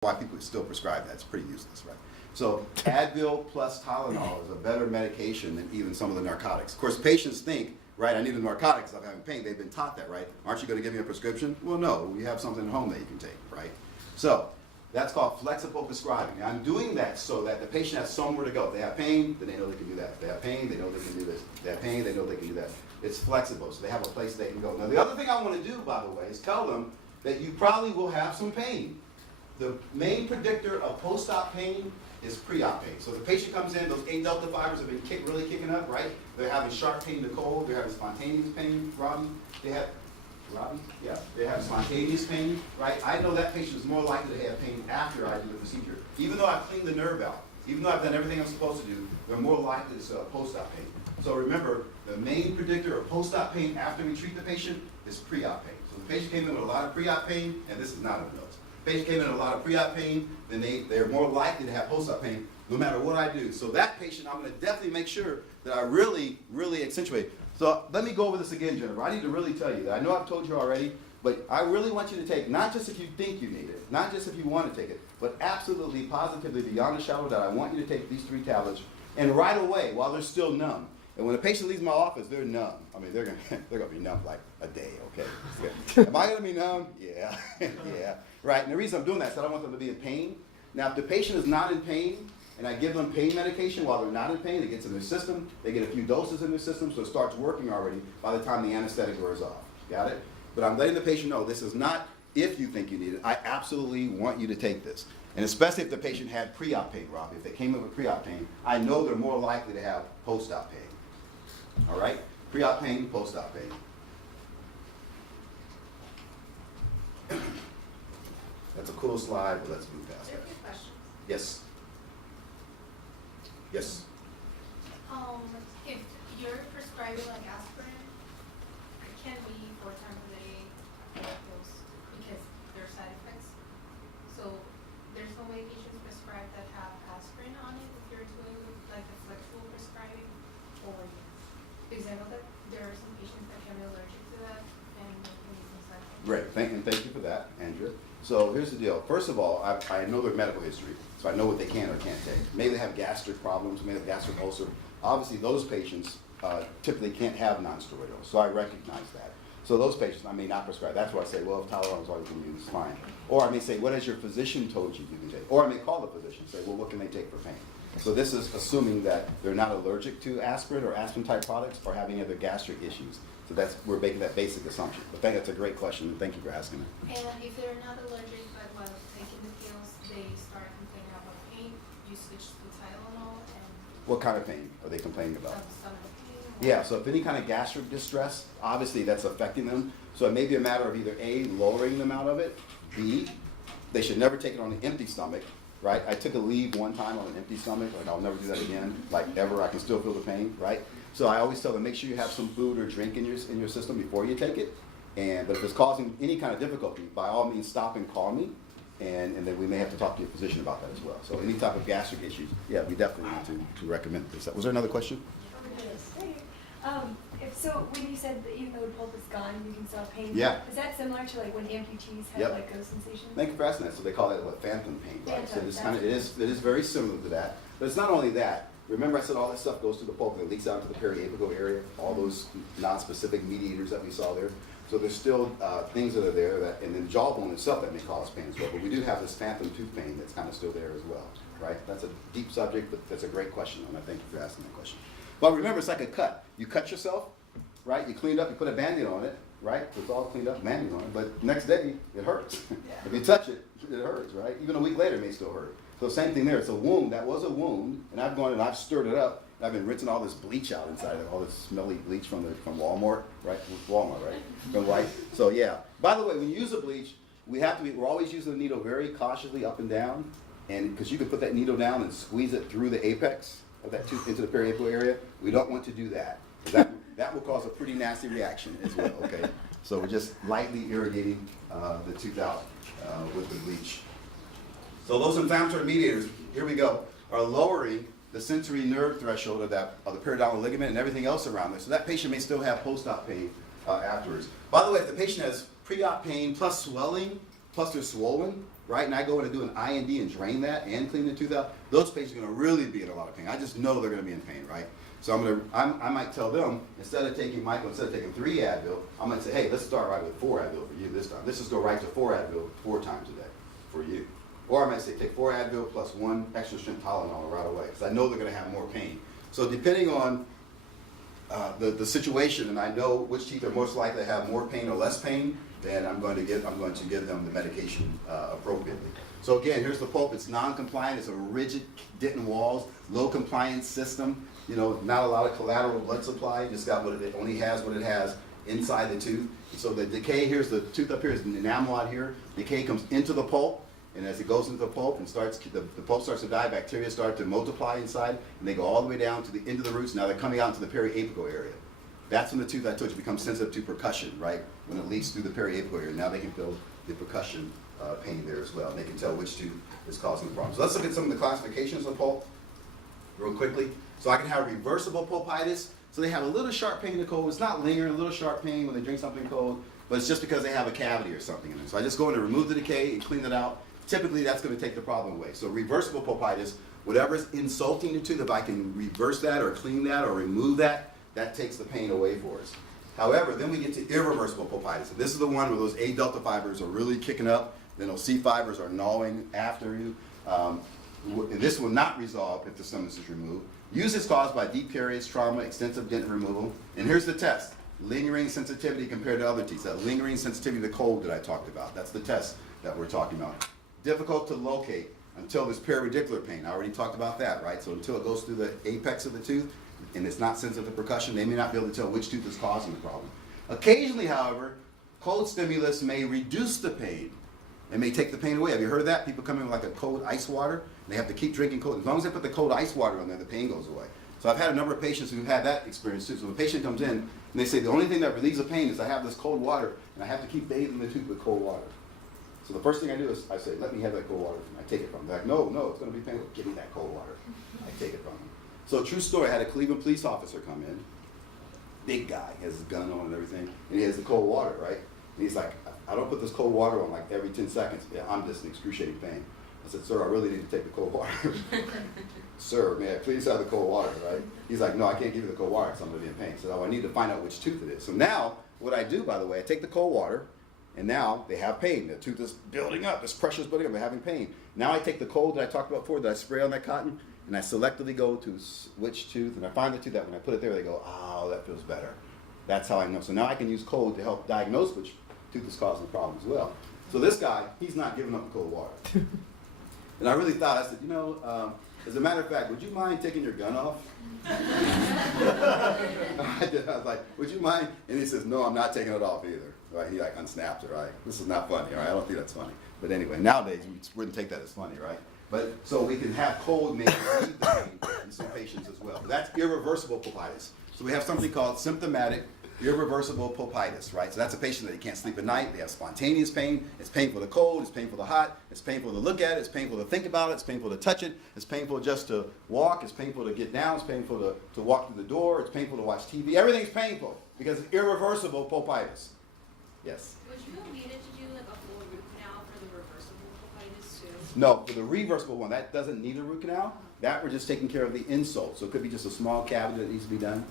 why people still prescribe that. It's pretty useless, right? So Advil plus Tylenol is a better medication than even some of the narcotics. Of course, patients think, right, I need a narcotic because I'm having pain. They've been taught that, right? Aren't you going to give me a prescription? Well, no, we have something at home that you can take, right? So that's called flexible prescribing. And I'm doing that so that the patient has somewhere to go. If they have pain, then they know they can do that. If they have pain, they know they can do this. If they have pain, they know they can do that. It's flexible, so they have a place they can go. Now, the other thing I want to do, by the way, is tell them that you probably will have some pain. The main predictor of post-op pain is pre-op pain. So the patient comes in, those 8 delta fibers have been really kicking up, right? They're having sharp pain in the cold, they're having spontaneous pain, Robbie. They have spontaneous pain, right? I know that patient is more likely to have pain after I do the procedure. Even though I've cleaned the nerve valve, even though I've done everything I'm supposed to do, they're more likely to have post-op pain. So remember, the main predictor of post-op pain after we treat the patient is pre-op pain. So the patient came in with a lot of pre-op pain, and this is not a note. Patient came in with a lot of pre-op pain, then they're more likely to have post-op pain no matter what I do. So that patient, I'm going to definitely make sure that I really accentuate. So let me go over this again, Jennifer. I need to really tell you that. I know I've told you already, but I really want you to take, not just if you think you need it, not just if you want to take it, but absolutely, positively, beyond a shadow of a doubt, I want you to take these 3 tablets, and right away, while they're still numb. And when a patient leaves my office, they're numb. I mean, they're gonna be numb like a day, okay? Am I gonna be numb? Yeah, yeah. Right, and the reason I'm doing that is that I don't want them to be in pain. Now, if the patient is not in pain, and I give them pain medication while they're not in pain, it gets in their system, they get a few doses in their system, so it starts working already by the time the anesthetic wears off. Got it? But I'm letting the patient know this is not if you think you need it. I absolutely want you to take this. And especially if the patient had pre-op pain, Robbie. If they came in with pre-op pain, I know they're more likely to have post-op pain. All right? Pre-op pain, post-op pain. That's a cool slide, but let's move past There are that. a few questions. Yes. Yes. If you're prescribing like aspirin, it can be 4 times a day dose because there are side effects. So there's no medications prescribed that have aspirin on it if you're doing like the flexible prescribing, or because I know that there are some patients that can be allergic to that and there can be some side effects. Great. Thank you for that, Andrea. So here's the deal. First of all, I know their medical history, so I know what they can or can't take. Maybe they have gastric problems, maybe they have gastric ulcer. Obviously, those patients typically can't have non-steroidals, so I recognize that. So those patients I may not prescribe. That's why I say, well, if Tylenol is all you can use, fine. Or I may say, what has your physician told you can take? Or I may call the physician and say, well, what can they take for pain? So this is assuming that they're not allergic to aspirin or aspirin-type products or having other gastric issues. So we're making that basic assumption. But I think that's a great question, and thank you for asking it. And if they're not allergic, but while taking the pills, they start complaining about pain, you switch to Tylenol and What kind of pain are they complaining about? some stomach pain. Yeah, so if any kind of gastric distress, obviously that's affecting them. So it may be a matter of either A, lowering them out of it, B, they should never take it on an empty stomach, right? I took a leave one time on an empty stomach, like I'll never do that again, like ever. I can still feel the pain, right? So I always tell them, make sure you have some food or drink in your system before you take it. But if it's causing any kind of difficulty, by all means stop and call me, and then we may have to talk to your physician about that as well. So any type of gastric issues, yeah, we definitely need to recommend this. Was there another question? So when you said that even though the pulp is gone, you can still have pain, Yeah. is that similar to like when amputees have Yep. like ghost sensations? Thank you for asking that. So they call that what, phantom pain, right? So Phantom, it is very similar to that. But it's not only that. Remember I said all that stuff goes to the pulp and it leaks out into the periapical area, all those non-specific mediators that we saw there. So there's still things that are there, that, and then the jawbone itself that may cause pain as well. But we do have this phantom tooth pain that's kind of still there as well, right? That's a deep subject, but that's a great question, and I thank you for asking that question. But remember, it's like a cut. You cut yourself, right? You clean it up, you put a Band-Aid on it, right? So it's all cleaned up, Band-Aid on it, but next day, it hurts. If you touch it, it hurts, right? Even a week later, it may still hurt. So same thing there. It's a wound. That was a wound, and I've gone and I've stirred it up. And I've been rinsing all this bleach out inside of it, all this smelly bleach from Walmart, right? Walmart, right? From White. So yeah. By the way, when you use a bleach, we're always using the needle very cautiously up and down, and because you can put that needle down and squeeze it through the apex of that tooth into the periapical area. We don't want to do that. That will cause a pretty nasty reaction as well. Okay. So we're just lightly irrigating the tooth out with the bleach. So those inflammatory mediators, here we go, are lowering the sensory nerve threshold of the periodontal ligament and everything else around there. So that patient may still have post-op pain afterwards. By the way, if the patient has pre-op pain plus swelling, plus they're swollen, right, and I go in and do an IND and drain that and clean the tooth out, those patients are gonna really be in a lot of pain. I just know they're gonna be in pain, right? So I might tell them, instead of taking 3 Advil, I might say, hey, let's start right with 4 Advil for you this time. Let's just go right to 4 Advil 4 times a day for you. Or I might say, take 4 Advil plus 1 extra strength Tylenol right away, because I know they're gonna have more pain. So depending on the situation, and I know which teeth are most likely to have more pain or less pain, then I'm going to give them the medication appropriately. So again, here's the pulp. It's non-compliant. It's a rigid dentin walls, low compliance system. You know, not a lot of collateral blood supply. Just got it only has what it has inside the tooth. So the decay, here's the tooth up here, is an enamel out here. Decay comes into the pulp, and as it goes into the pulp and the pulp starts to die, bacteria start to multiply inside, and they go all the way down to the end of the roots. Now they're coming out into the periapical area. That's when the tooth, I told you, becomes sensitive to percussion, right? When it leaks through the periapical area. Now they can feel the percussion pain there as well. And they can tell which tooth is causing the problem. So let's look at some of the classifications of pulp real quickly. So I can have reversible pulpitis. So they have a little sharp pain in the cold. It's not lingering, a little sharp pain when they drink something cold, but it's just because they have a cavity or something in it. So I just go in and remove the decay and clean it out. Typically that's going to take the problem away. So reversible pulpitis, whatever is insulting the tooth, if I can reverse that or clean that or remove that, that takes the pain away for us. However, then we get to irreversible pulpitis. And this is the one where those A delta fibers are really kicking up, then those C fibers are gnawing after you. This will not resolve if the stomach is removed. Usually it's caused by deep caries, trauma, extensive dentin removal. And here's the test. Lingering sensitivity compared to other teeth. That lingering sensitivity to cold that I talked about. That's the test that we're talking about. Difficult to locate until there's perpendicular pain. I already talked about that, right? So until it goes through the apex of the tooth and it's not sensitive to percussion, they may not be able to tell which tooth is causing the problem. Occasionally, however, cold stimulus may reduce the pain. It may take the pain away. Have you heard of that? People come in with like a cold ice water, and they have to keep drinking cold. As long as they put the cold ice water on there, the pain goes away. So I've had a number of patients who've had that experience too. So when a patient comes in, and they say, the only thing that relieves the pain is I have this cold water, and I have to keep bathing the tooth with cold water. So the first thing I do is I say, let me have that cold water. I take it from them. They're like, no, it's going to be painful. Give me that cold water. I take it from them. So true story, I had a Cleveland police officer come in, big guy, he has his gun on and everything, and he has the cold water, right? And he's like, I don't put this cold water on like every 10 seconds. Yeah, I'm just in excruciating pain. I said, sir, I really need to take the cold water. Sir, may I please have the cold water, right? He's like, no, I can't give you the cold water because I'm going to be in pain. So I need to find out which tooth it is. So now, what I do, by the way, I take the cold water, and now they have pain. The tooth is building up. This pressure is building up. They're having pain. Now I take the cold that I talked about before, that I spray on that cotton, and I selectively go to which tooth, and I find the tooth that when I put it there, they go, oh, that feels better. That's how I know. So now I can use cold to help diagnose which tooth is causing the problem as well. So this guy, he's not giving up the cold water. And I really thought, I said, as a matter of fact, would you mind taking your gun off? I did. I was like, would you mind? And he says, no, I'm not taking it off either. Right? He like unsnaps it, right? This is not funny, right? I don't think that's funny. But anyway, nowadays we wouldn't take that as funny, right? But so we can have cold maybe relieve the pain in some patients as well. But that's irreversible pulpitis. So we have something called symptomatic irreversible pulpitis, right? So that's a patient that they can't sleep at night. They have spontaneous pain. It's painful to cold. It's painful to hot. It's painful to look at. It's painful to think about it. It's painful to touch it. It's painful just to walk. It's painful to get down. It's painful to walk through the door. It's painful to watch TV. Everything's painful because it's irreversible pulpitis. Yes? Would you have needed to do like a full root canal for the reversible pulpitis too? No, for the reversible one, that doesn't need a root canal. That we're just taking care of the insult. So it could be just a small cavity that needs to be done.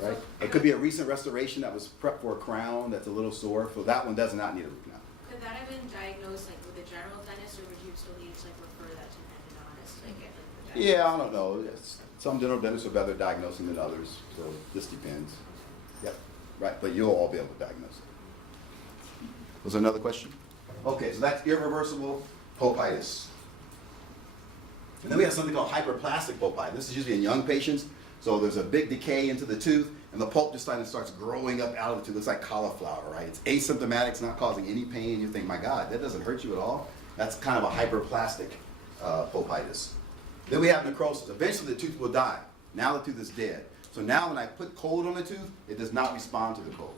Right? It could be a recent restoration that was prepped for a crown that's a little sore. So that one does not need a root canal. Could that have been diagnosed like with a general dentist, or would you still need to like refer that to an endodontist to like get like the diagnosis? Yeah, I don't know. Some dental dentists are better diagnosing than others. So this depends. Yep. Right. But you'll all be able to diagnose it. Was there another question? Okay, so that's irreversible pulpitis. And then we have something called hyperplastic pulpitis. This is usually in young patients. So there's a big decay into the tooth, and the pulp just starts growing up out of the tooth. It's like cauliflower, right? It's asymptomatic. It's not causing any pain. You think, my God, that doesn't hurt you at all? That's kind of a hyperplastic pulpitis. Then we have necrosis. Eventually, the tooth will die. Now the tooth is dead. So now when I put cold on the tooth, it does not respond to the cold.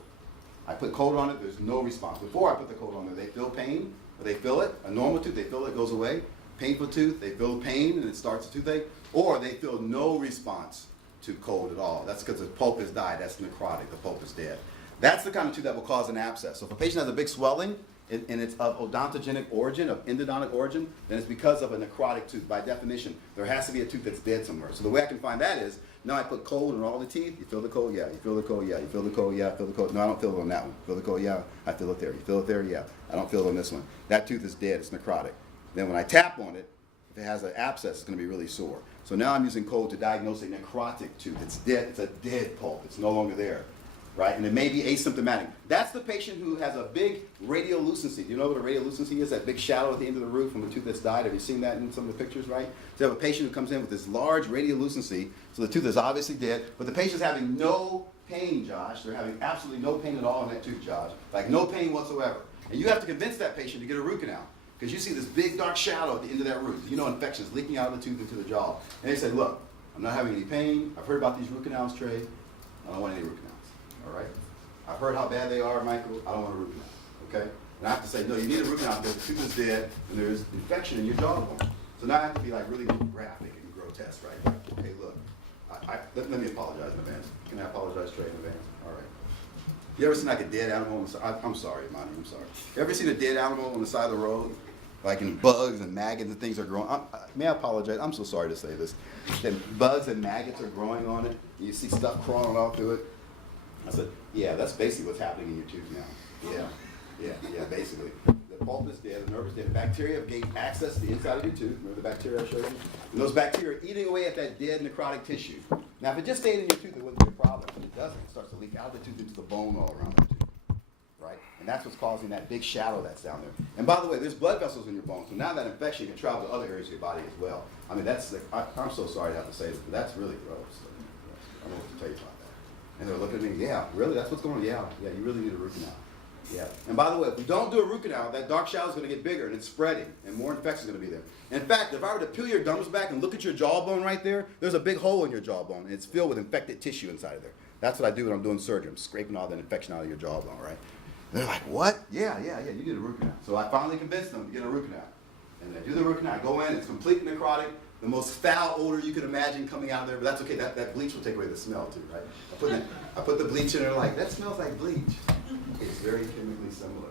I put cold on it, there's no response. Before I put the cold on there, they feel pain, or they feel it. A normal tooth, they feel it, goes away. Painful tooth, they feel pain, and it starts a toothache. Or they feel no response to cold at all. That's because the pulp has died. That's necrotic. The pulp is dead. That's the kind of tooth that will cause an abscess. So if a patient has a big swelling and it's of odontogenic origin, of endodontic origin, then it's because of a necrotic tooth. By definition, there has to be a tooth that's dead somewhere. So the way I can find that is, now I put cold in all the teeth. You feel the cold? Yeah. You feel the cold? Yeah. You feel the cold? Yeah. I feel the cold. No, I don't feel it on that one. Feel the cold? Yeah. I feel it there. You feel it there? Yeah. I don't feel it on this one. That tooth is dead. It's necrotic. Then when I tap on it, if it has an abscess, it's going to be really sore. So now I'm using cold to diagnose a necrotic tooth. It's dead. It's a dead pulp. It's no longer there, right? And it may be asymptomatic. That's the patient who has a big radiolucency. Do you know what a radiolucency is? That big shadow at the end of the roof from the tooth that's died. Have you seen that in some of the pictures, right? So you have a patient who comes in with this large radiolucency, so the tooth is obviously dead, but the patient's having no pain, Josh. They're having absolutely no pain at all in that tooth, Josh. Like no pain whatsoever. And you have to convince that patient to get a root canal. Because you see this big dark shadow at the end of that root. You know infections leaking out of the tooth into the jaw. And they say, look, I'm not having any pain. I've heard about these root canals, Trey. I don't want any root canals. All right? I've heard how bad they are, Michael. I don't want a root canal. Okay? And I have to say, no, you need a root canal because the tooth is dead and there's infection in your jawbone. So now I have to be like really graphic and grotesque, right? Okay, look. Let me apologize in advance. Can I apologize, Trey, in advance? All right. You ever seen like a dead animal on the side? I'm sorry, Monty, I'm sorry. You ever seen a dead animal on the side of the road? Like in bugs and maggots and things are growing. May I apologize? I'm so sorry to say this. And bugs and maggots are growing on it. You see stuff crawling all through it. I said, yeah, that's basically what's happening in your tooth now. Yeah, basically. The pulp is dead, the nerve is dead. The bacteria have gained access to the inside of your tooth. Remember the bacteria I showed you? And those bacteria are eating away at that dead necrotic tissue. Now, if it just stayed in your tooth, it wouldn't be a problem. But it doesn't. It starts to leak out of the tooth into the bone all around the tooth. Right? And that's what's causing that big shadow that's down there. And by the way, there's blood vessels in your bone, so now that infection can travel to other areas of your body as well. I mean, I'm so sorry to have to say this, but that's really gross. I don't know what to tell you about that. And they're looking at me, yeah, really? That's what's going on? Yeah, you really need a root canal. Yeah. And by the way, if we don't do a root canal, that dark shadow is going to get bigger and it's spreading and more infection is going to be there. In fact, if I were to peel your gums back and look at your jawbone right there, there's a big hole in your jawbone and it's filled with infected tissue inside of there. That's what I do when I'm doing surgery. I'm scraping all that infection out of your jawbone, right? And they're like, what? Yeah, you need a root canal. So I finally convinced them to get a root canal. And I do the root canal. I go in, it's completely necrotic. The most foul odor you could imagine coming out of there, but that's okay. That bleach will take away the smell too, right? I put the bleach in there, like, that smells like bleach. It's very chemically similar.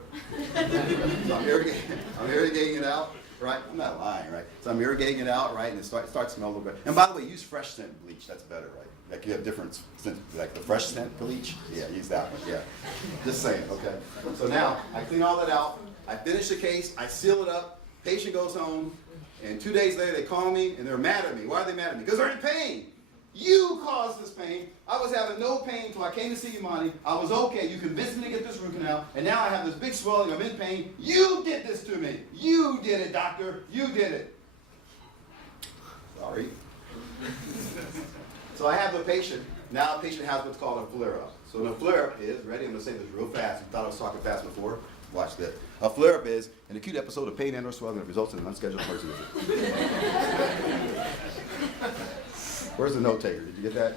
So I'm irrigating it out, right? I'm not lying, right? So I'm irrigating it out, right? And it starts to smell a little bit. And by the way, use fresh scent bleach. That's better, right? Like you have different scent, like the fresh scent bleach. Yeah, use that one. Yeah. Just saying, okay? So now I clean all that out. I finish the case. I seal it up. Patient goes home. And 2 days later, they call me and they're mad at me. Why are they mad at me? Because they're in pain. You caused this pain. I was having no pain until I came to see you, Monty. I was okay. You convinced me to get this root canal, and now I have this big swelling. I'm in pain. You did this to me. You did it, doctor. You did it. Sorry. So I have the patient. Now the patient has what's called a flare-up. So a flare-up is, ready? I'm going to say this real fast. You thought I was talking fast before? Watch this. A flare-up is an acute episode of pain and or swelling that results in an unscheduled emergency visit. Where's the note taker? Did you get that?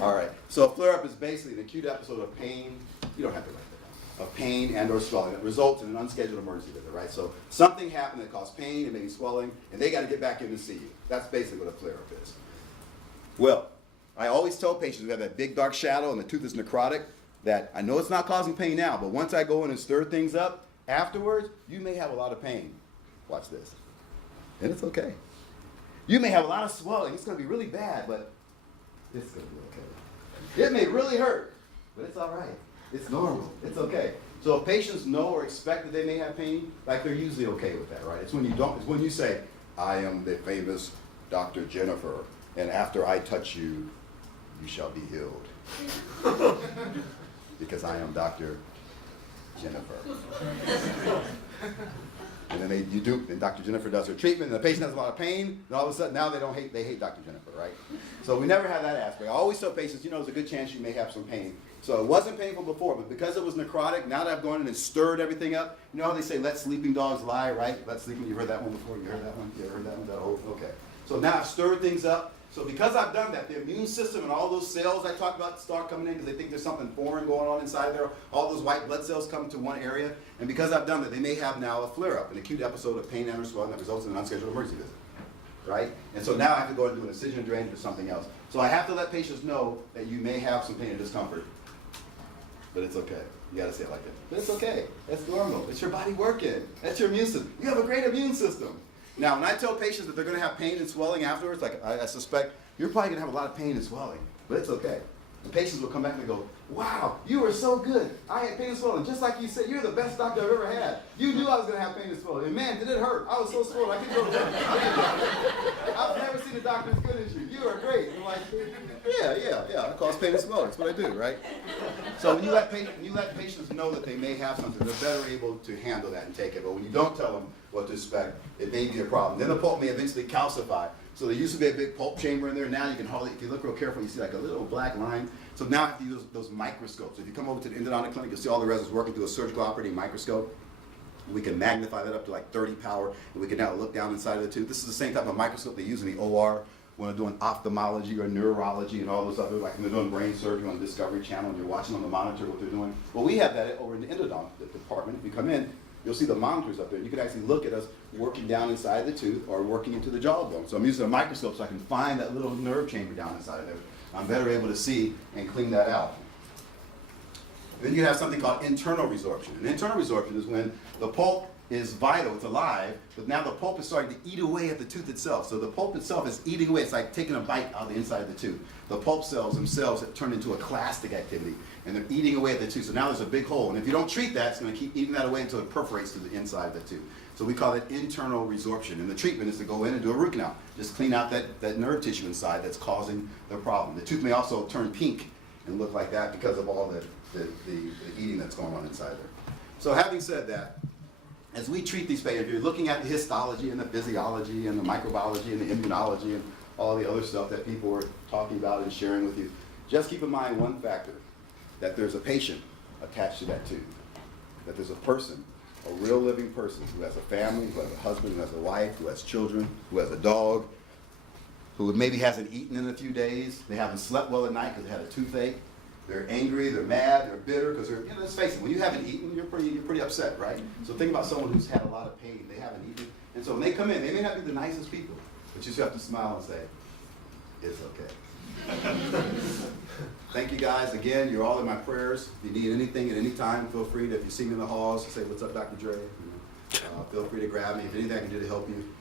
All right. So a flare-up is basically an acute episode of pain. You don't have to write that down. Of pain and or swelling that results in an unscheduled emergency visit, right? So something happened that caused pain and maybe swelling, and they got to get back in to see you. That's basically what a flare-up is. Well, I always tell patients who have that big dark shadow and the tooth is necrotic that I know it's not causing pain now, but once I go in and stir things up, afterwards, you may have a lot of pain. Watch this. And it's okay. You may have a lot of swelling. It's going to be really bad, but it's going to be okay. It may really hurt, but it's all right. It's normal. It's okay. So if patients know or expect that they may have pain, like they're usually okay with that, right? It's when you don't. It's when you say, I am the famous Dr. Jennifer, and after I touch you, you shall be healed. Because I am Dr. Jennifer. And then and Dr. Jennifer does her treatment, and the patient has a lot of pain, and all of a sudden now they hate Dr. Jennifer, right? So we never have that aspect. I always tell patients, there's a good chance you may have some pain. So it wasn't painful before, but because it was necrotic, now that I've gone in and stirred everything up, you know how they say, let sleeping dogs lie, right? Let sleeping, you heard that one before? You heard that one? You heard that one? Oh, okay. So now I've stirred things up. So because I've done that, the immune system and all those cells I talked about start coming in because they think there's something foreign going on inside of there. All those white blood cells come to one area. And because I've done that, they may have now a flare-up, an acute episode of pain and or swelling that results in an unscheduled emergency visit. Right? And so now I have to go and do an incision drainage or something else. So I have to let patients know that you may have some pain and discomfort. But it's okay. You gotta say it like that. But it's okay. That's normal. It's your body working. That's your immune system. You have a great immune system. Now, when I tell patients that they're gonna have pain and swelling afterwards, like I suspect, you're probably gonna have a lot of pain and swelling, but it's okay. The patients will come back and they go, wow, you were so good. I had pain and swelling. Just like you said, you're the best doctor I've ever had. You knew I was going to have pain and swelling. And man, did it hurt. I was so swollen. I couldn't go to work. I've never seen a doctor as good as you. You are great. And I'm like, yeah. I cause pain and swelling. That's what I do, right? So when you let patients know that they may have something, they're better able to handle that and take it. But when you don't tell them what to expect, it may be a problem. Then the pulp may eventually calcify. So there used to be a big pulp chamber in there. Now you can hardly, if you look real carefully, you see like a little black line. So now I have to use those microscopes. If you come over to the endodontic clinic, you'll see all the resins working through a surgical operating microscope. We can magnify that up to like 30 power, and we can now look down inside of the tooth. This is the same type of microscope they use in the OR when they're doing ophthalmology or neurology and all those other, like when they're doing brain surgery on the Discovery Channel and you're watching on the monitor what they're doing. Well, we have that over in the endodontic department. If you come in, you'll see the monitors up there. You can actually look at us working down inside the tooth or working into the jawbone. So I'm using a microscope so I can find that little nerve chamber down inside of there. I'm better able to see and clean that out. Then you have something called internal resorption. And internal resorption is when the pulp is vital, it's alive, but now the pulp is starting to eat away at the tooth itself. So the pulp itself is eating away. It's like taking a bite out of the inside of the tooth. The pulp cells themselves have turned into a clastic activity, and they're eating away at the tooth. So now there's a big hole, and if you don't treat that, it's going to keep eating that away until it perforates to the inside of the tooth. So we call it internal resorption, and the treatment is to go in and do a root canal. Just clean out that nerve tissue inside that's causing the problem. The tooth may also turn pink and look like that because of all the eating that's going on inside there. So having said that, as we treat these patients, if you're looking at the histology and the physiology and the microbiology and the immunology and all the other stuff that people were talking about and sharing with you, just keep in mind one factor, that there's a patient attached to that tooth, that there's a person, a real living person who has a family, who has a husband, who has a wife, who has children, who has a dog, who maybe hasn't eaten in a few days, they haven't slept well at night because they had a toothache. They're angry, they're mad, they're bitter, because they're, let's face it, when you haven't eaten, you're pretty upset, right? So think about someone who's had a lot of pain, they haven't eaten, and so when they come in, they may not be the nicest people, but you just have to smile and say, it's okay. Thank you guys, again, you're all in my prayers. If you need anything at any time, feel free to, if you see me in the halls, say, what's up, Dr. Dre? Feel free to grab me, if anything I can do to help you.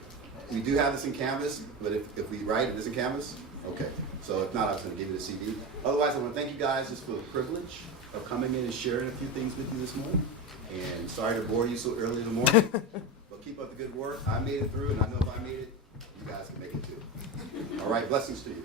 We do have this in Canvas, but if we write it is in Canvas, okay. So if not, I was going to give you the CD. Otherwise, I want to thank you guys just for the privilege of coming in and sharing a few things with you this morning. And sorry to bore you so early in the morning, but keep up the good work. I made it through, and I know if I made it, you guys can make it too. All right, blessings to you.